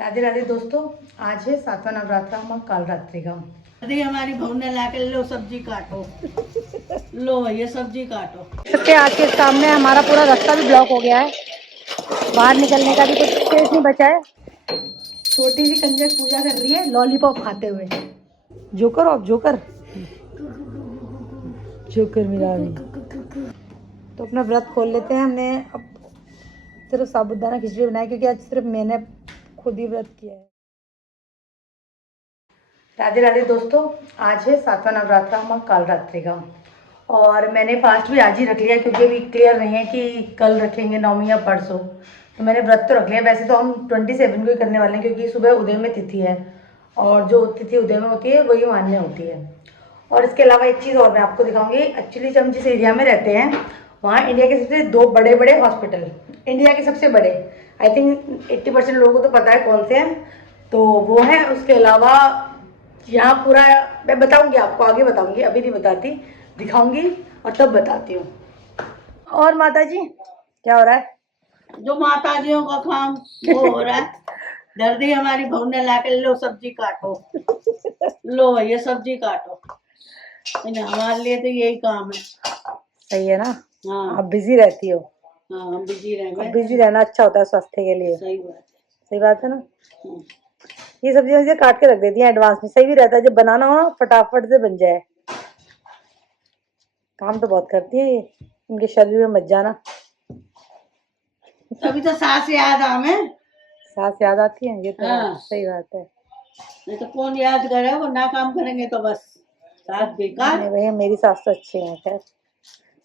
राधे राधे दोस्तों, आज है 7वां नवरात्रा माँ कालरात्रि का। अरे हमारी बहू ने ला के लो सब्जी काटो। लो ये सब्जी काटो। सबके आज के सामने हमारा पूरा रास्ता भी ब्लॉक हो गया है, बाहर निकलने का भी कुछ स्पेस नहीं बचा है। छोटी सी कंजक पूजा कर रही है लॉलीपॉप खाते हुए। जोकर ऑफ जोकर जोकर मिला तो अपना व्रत खोल लेते हैं। हमने अब सिर्फ साबूदाना खिचड़ी बनाई क्योंकि आज सिर्फ मैंने खुद ही व्रत किया है। राधे राधे दोस्तों, आज है 7वां नवरात्रा माँ कालरात्रि का और मैंने फास्ट भी आज ही रख लिया क्योंकि अभी क्लियर नहीं है कि कल रखेंगे नवमी या परसों। तो मैंने व्रत तो रख लिया। वैसे तो हम 27 को ही करने वाले हैं क्योंकि सुबह उदय में तिथि है और जो तिथि उदय में होती है वही मान्य होती है। और इसके अलावा एक चीज़ और मैं आपको दिखाऊंगी। एक्चुअली जब हम जिस एरिया में रहते हैं वहाँ इंडिया के सबसे 2 बड़े बड़े हॉस्पिटल, इंडिया के सबसे बड़े, आई थिंक 80% लोगों को तो पता है कौन से हैं, तो वो है। उसके अलावा यहाँ पूरा मैं बताऊंगी आपको, आगे बताऊंगी, अभी नहीं बताती, दिखाऊंगी और तब बताती हूँ। और माता जी क्या हो रहा है? जो माताजियों का काम वो हो रहा है। दर्दी हमारी बहू ने ला के लो सब्जी काटो। लो ये सब्जी काटो। हमारे लिए तो यही काम है। सही है ना? हाँ आप बिजी रहती हो। हाँ, हम बिजी रहेंगे। बिजी रहना अच्छा होता है स्वास्थ्य के लिए। सही बात है। सही बात है ना? ये सब्जियां मुझे काट के रख देती हैं एडवांस में, सही भी रहता है। जब बनाना हो फटाफट से बन जाए। काम तो बहुत करती है ये, इनके शरीर में मत जाना। तभी तो सास याद हमें। सास याद आती है, ये तो हाँ। सही बात है। नहीं तो कौन याद करे, वो ना काम करेंगे तो बस सास बेकार। नहीं भैया, मेरी सास तो अच्छी है, खैर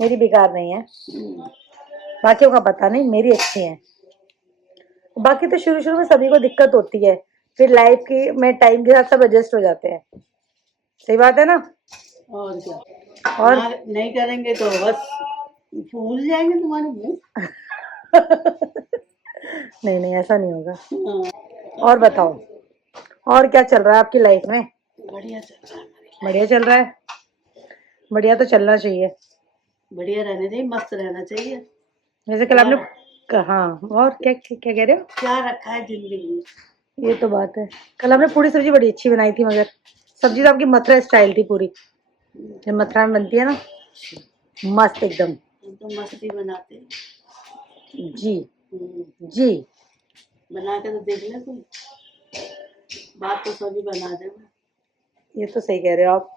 मेरी बेकार नहीं है। बाकियों का पता नहीं, मेरी अच्छी है। बाकी तो शुरू शुरू में सभी को दिक्कत होती है, फिर लाइफ की में टाइम के साथ सब एडजस्ट हो जाते हैं। सही बात है ना? और क्या, और नहीं करेंगे तो बस भूल जाएंगे तुम्हारे मुंह। नहीं नहीं, ऐसा नहीं होगा। हाँ। और बताओ, और क्या चल रहा है आपकी लाइफ में? बढ़िया चल रहा है। बढ़िया चल रहा है। बढ़िया तो चलना चाहिए। बढ़िया रहना चाहिए, मस्त रहना चाहिए। जैसे कल आपने कहा, और क्या क्या कह रहे हो? क्या रखा है जिंदगी में। ये तो बात है। कल आपने पूरी सब्जी बड़ी अच्छी बनाई थी, मगर सब्जी तो आपकी मथुरा स्टाइल थी पूरी, जो मथुरा में बनती है ना, मस्त एकदम। हम तो मस्ती बनाते हैं। जी जी। बना के तो देख ले कोई, बात तो सभी बना देना। ये तो सही कह रहे हो आप।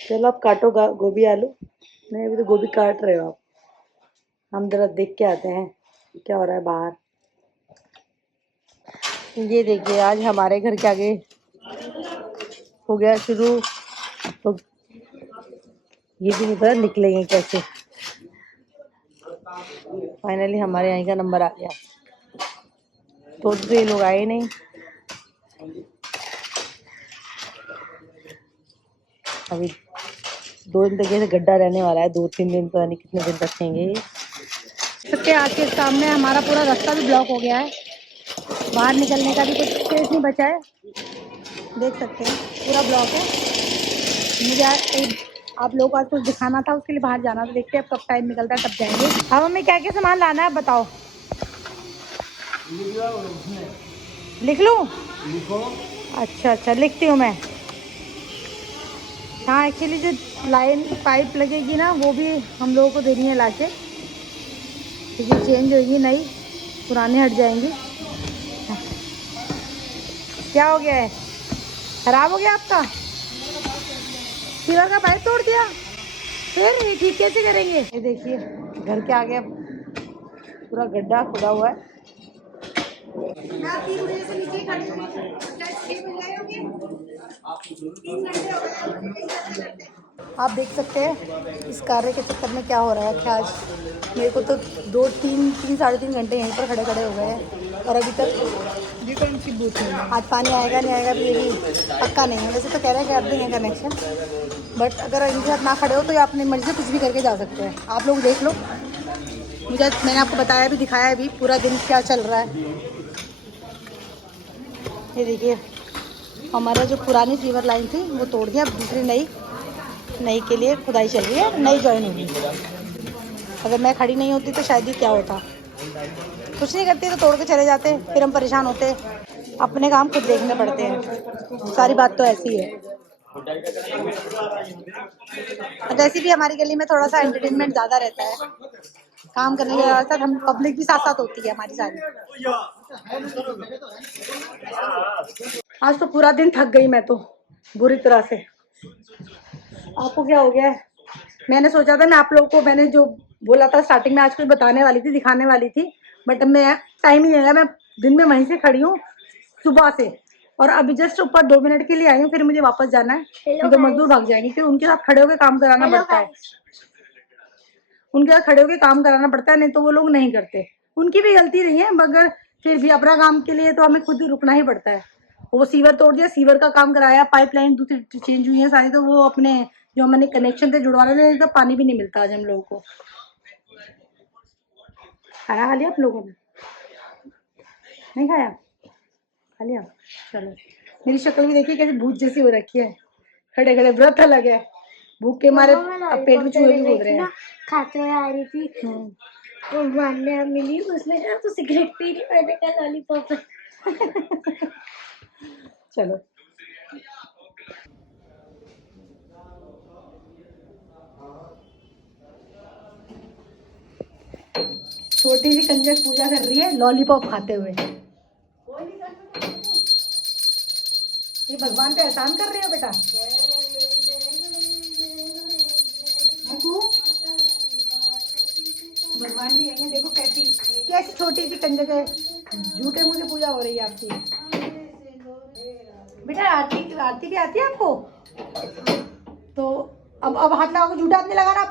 चलो आप काटो गोभी आलू। नहीं, अभी तो गोभी काट रहे हो आप। हम जरा देख के आते हैं क्या हो रहा है बाहर। ये देखिए, आज हमारे घर के आगे हो गया शुरू, तो ये भी नहीं पता निकलेंगे कैसे। फाइनली हमारे यहाँ का नंबर आ गया, तो ये लोग आए नहीं। अभी 2 दिन तक ये गड्ढा रहने वाला है, 2-3 दिन, पता नहीं कितने दिन रखेंगे। सबके आज के सामने हमारा पूरा रास्ता भी ब्लॉक हो गया है, बाहर निकलने का भी कुछ स्पेस नहीं बचा है। देख सकते हैं पूरा ब्लॉक है। मुझे आप लोगों को आज कुछ दिखाना था, उसके लिए बाहर जाना था। देखते हैं अब कब टाइम निकलता है, तब जाएंगे। अब हमें क्या क्या सामान लाना है बताओ। लिख लूँ? अच्छा अच्छा, लिखती हूँ मैं। हाँ, एक्चुअली जो लाइन पाइप लगेगी ना, वो भी हम लोगों को देनी है लाके, क्योंकि चेंज होगी, नई पुरानी हट जाएंगी। क्या हो गया है? खराब हो गया आपका? सीवर का पाइप तोड़ दिया? फिर ये ठीक कैसे करेंगे? ये देखिए, घर के आगे पूरा गड्ढा खुदा हुआ है। आप देख सकते हैं इस कार्य के चक्कर में क्या हो रहा है। आज मेरे को तो 3-3 घंटे यहीं पर खड़े खड़े हो गए हैं और अभी तक भी कौन सी बूथ है। आज पानी आएगा नहीं आएगा ये भी पक्का नहीं है। वैसे तो कह रहे हैं कर देंगे कनेक्शन, बट अगर इनके साथ ना खड़े हो तो ये अपनी मर्जी से कुछ भी करके जा सकते हैं। आप लोग देख लो, मैंने आपको बताया भी, दिखाया भी पूरा दिन क्या चल रहा है। ये देखिए, हमारा जो पुरानी सीवर लाइन थी वो तोड़ दिया, अब दूसरी नई के लिए खुदाई चल रही है, नई ज्वाइन होगी। अगर मैं खड़ी नहीं होती तो शायद ही क्या होता। कुछ नहीं करती तो तोड़ के चले जाते, फिर हम परेशान होते। अपने काम खुद देखने पड़ते हैं, सारी बात तो ऐसी है। जैसे भी हमारी गली में थोड़ा सा एंटरटेनमेंट ज़्यादा रहता है, काम करने के साथ हम पब्लिक भी साथ साथ होती है हमारी सारी। आज तो पूरा दिन थक गई मैं तो बुरी तरह से। आपको क्या हो गया है? मैंने सोचा था मैं आप लोगों को, मैंने जो बोला था स्टार्टिंग में आज कुछ बताने वाली थी, दिखाने वाली थी, बट मैं टाइम ही नहीं लगा। मैं दिन में वहीं से खड़ी हूँ सुबह से, और अभी जस्ट ऊपर 2 मिनट के लिए आई हूँ, फिर मुझे वापस जाना है। तो मजदूर भाग जाएंगे, फिर उनके साथ खड़े होकर काम कराना पड़ता है। उनके साथ खड़े होकर काम कराना पड़ता है, नहीं तो वो लोग नहीं करते। उनकी भी गलती नहीं है, मगर फिर भी अपना काम के लिए तो हमें खुद रुकना ही पड़ता है। वो सीवर तोड़ दिया, सीवर का काम कराया, पाइपलाइन दूसरी चेंज हुई है सारी, तो वो अपने जो मैंने कनेक्शन थे जुड़वा रहे थे, तो पानी भी नहीं मिलता आज हम लोगों को। खाना खा लिया आप लोगों ने? नहीं खाया? खा लिया? चलो। मेरी शक्ल भी देखिए कैसे भूत जैसी हो रखी है, खड़े खड़े व्रत अलग है, भूख के मारे अब पेट में चूहे भी कूद रहे हैं। खाते हुए आ रही थी तो मानने मिली, उसने कहा तो सिगरेट पी रही, मैंने कहा लॉलीपॉप। चलो। छोटी सी कंजक पूजा कर रही है लॉलीपॉप खाते हुए। ये भगवान पे एहसान कर रही हो बेटा? भगवान जी कहेंगे देखो कैसी कैसी छोटी सी कंजक है, झूठे मुंह से पूजा हो रही है आपकी। बेटा आरती आरती की आती है आपको? तो अब हाथ लगाओ, झूठा हाथ नहीं लगाना।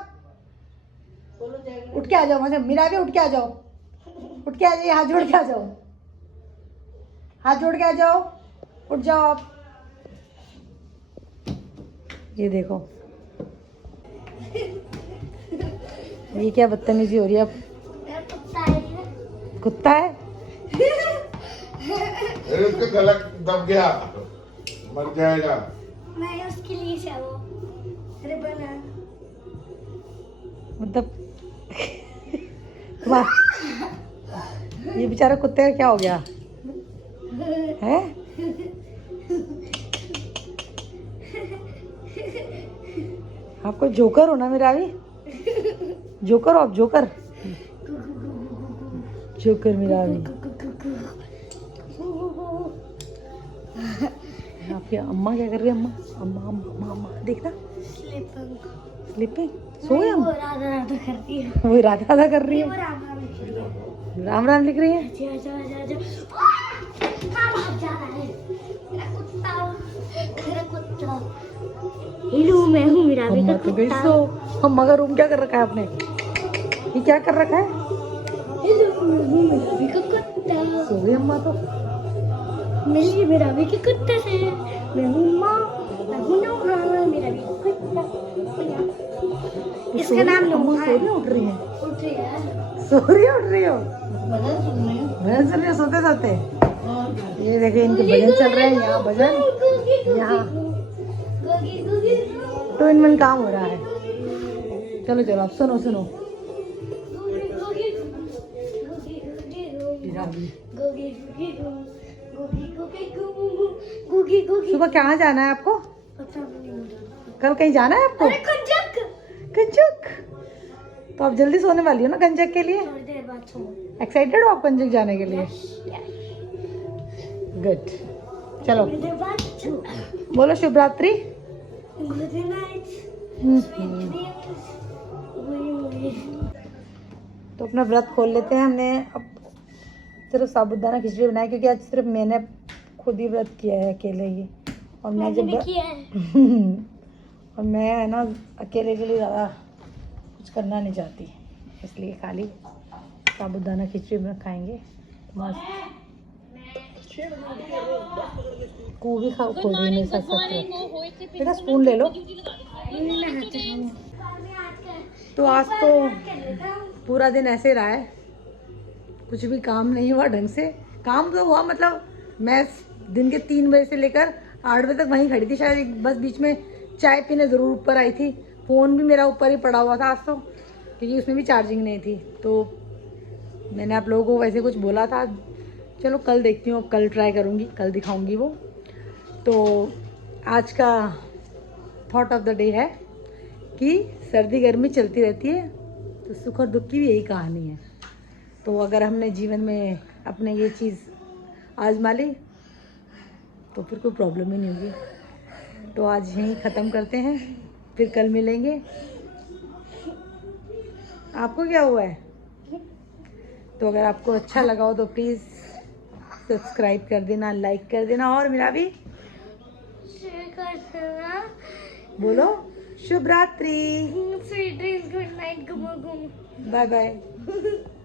उठ के आ जाओ, मुझे मीरा भी उठ के आ जाओ, उठ के आ जाइए, हाथ जोड़ के आ जाओ, हाथ जोड़ के आ जाओ, उठ जाओ आप। ये देखो ये क्या बदतमीजी हो रही है अब? कुत्ता है? उसका गला दब गया, मर जाएगा। मैं उसके लिए से वो अरे बना मतलब ये बेचारा कुत्ते का क्या हो गया है? आपको जोकर हो ना मेरा? अभी जोकर हो आप, जोकर जोकर मेरा अभी। आपकी अम्मा क्या कर रही है? अम्मा अम्मा अम्मा अम्मा देखना, स्लीपिंग सो गए हम। वो राधा राधा करती है, वो राधा राधा कर रही वो है, राम राम लिख रही है। राम राम लिख रही है। आजा आजा आजा हाँ भाग जा रहा है मेरा कुत्ता, मेरा कुत्ता। हेलो मैं हूँ मेरा भी अम्मा का तो गई कुत्ता। सो। अम्मा का रूम क्या कर रखा है आपने? ये क्या कर रखा है? हेलो मैं हूँ मेरा भी का कुत्ता। सो गई अम्मा तो। मिलिए मेरा भी के कुत्ते से, मैं हूँ माँ, मैं हूँ नौहा, मेरा भी कुत्ता। इसका नाम अम्मा नौहा सो है। रही है, उठ रही है? उठ रही है, सो रही है, उठ रही हो? भजन सुन रही हूँ। भजन सुन रही हो सोते सोते? और ये देखिए इनके भजन चल रहे हैं यहाँ, भजन यहाँ गोगी गोगी तो इनमें काम हो रहा है। चलो चलो आप सुनो सुनो। गोगी गोगी गोगी गोगी गोगी गोगी। सुबह कहाँ जाना है आपको? पता नहीं। कल कहीं जाना है आपको? अरे कंजक, कंजक? तो आप जल्दी सोने वाली हो ना कंजक के लिए? थोड़ी देर बाद सो। एक्साइटेड हो आप कंजक जाने के लिए? गुड। चलो थोड़ी देर बाद सो। बोलो शुभ रात्रि। Good night. तो अपना व्रत खोल लेते हैं। हमने अब सिर्फ साबूदाना खिचड़ी बनाई, क्योंकि आज सिर्फ मैंने खुद ही व्रत किया है अकेले ही। और मैं जब और मैं है ना अकेले के लिए ज़्यादा कुछ करना नहीं चाहती, इसलिए खाली साबूदाना खिचड़ी में खाएंगे मस्त। को भी खा खो रही मेरे साथ साथ। बेटा स्पून ले लो। तो आज तो पूरा दिन ऐसे रहा है, कुछ भी काम नहीं हुआ ढंग से। काम तो हुआ मतलब मैं दिन के 3 बजे से लेकर 8 बजे तक वहीं खड़ी थी, शायद बस बीच में चाय पीने ज़रूर ऊपर आई थी। फ़ोन भी मेरा ऊपर ही पड़ा हुआ था आज तो, क्योंकि उसमें भी चार्जिंग नहीं थी। तो मैंने आप लोगों को वैसे कुछ बोला था, चलो कल देखती हूँ, कल ट्राई करूँगी, कल दिखाऊँगी वो। तो आज का थॉट ऑफ द डे है कि सर्दी गर्मी चलती रहती है, तो सुख और दुख की भी यही कहानी है। तो अगर हमने जीवन में अपने ये चीज़ आजमा ली तो फिर कोई प्रॉब्लम ही नहीं होगी। तो आज यहीं ख़त्म करते हैं, फिर कल मिलेंगे। आपको क्या हुआ है? तो अगर आपको अच्छा लगा हो तो प्लीज़ सब्सक्राइब कर देना, लाइक कर देना, और मेरा भी शेयर कर देना। बोलो शुभ रात्रि, स्वीट ड्रीम्स, गुड नाइट, गुम गुम। Bye bye.